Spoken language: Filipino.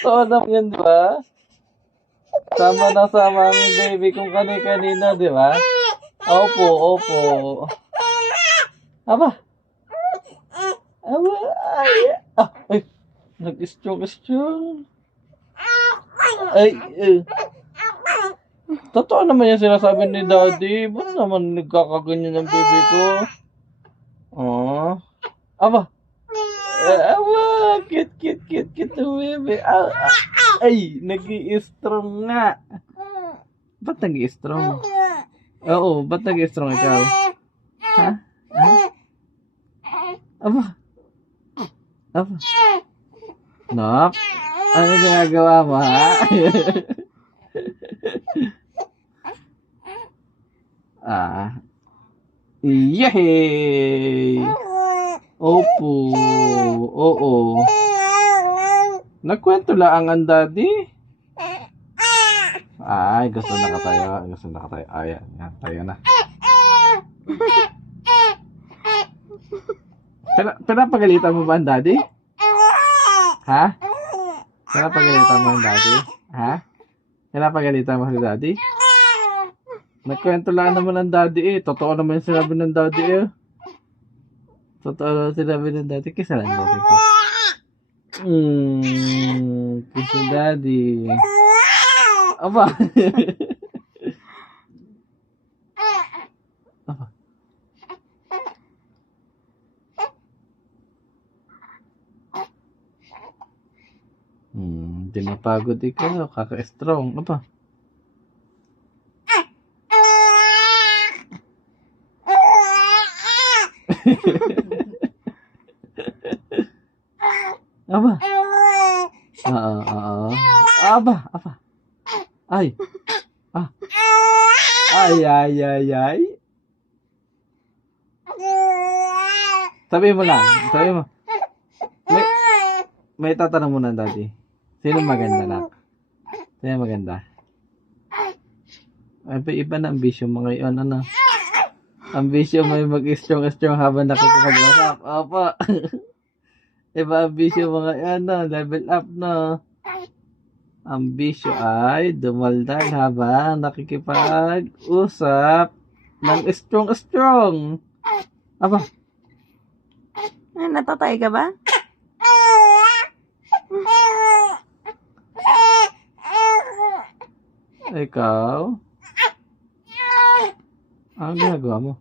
Oo naman yan, di ba? Sama na sama ang baby kung kani-kanina, di ba? Opo, opo. Aba, aba, ay, ay, nag-stroke. Ay, totoo naman yung sinasabi ni Daddy. Ba't naman nagkakaganyan ang baby ko? Oh, aba, aba, cute ang baby. Ay, nag-i-strong nga. Ba't nag-i-strong? Oo, ba't nag-i-strong ikaw? Ha? Ha? Aba, aba. Nak, ano ginagawa mo, ha? Yehey! Opo, oo. Nagkwento lang ang Daddy. Ay, gusto nakatayo. Ayan, tayo na. Pinapagalitan mo ba ang Daddy? Ha? Pinapagalitan mo ang Daddy? Ha? Pinapagalitan mo si Daddy? Nagkwento lang naman ang Daddy eh. Totoo naman yung sinabi ng Daddy eh. Totoo naman sinabi ng Daddy. Kisa lang Daddy ko. Kiss yung Daddy. Aba. Aba. Hindi napagod ikaw. Kaka-strong. Aba. Aba. Oo. Aba. Ay. Ay. Sabi mo lang. May tatanong mo na, Daddy. Sino maganda, nak? Sino maganda? Ay, iba na ambisyon mo ngayon, ano? Ambisyon mo yung mag-strong habang nakikipag-usap. Opo. Iba ambisyon mo ngayon, no? Level up, no? Ambisyon ay dumaldal habang nakikipag-usap ng strong. Aba. Ay, natatay ka ba? Ikaw? Ano ginagawa mo?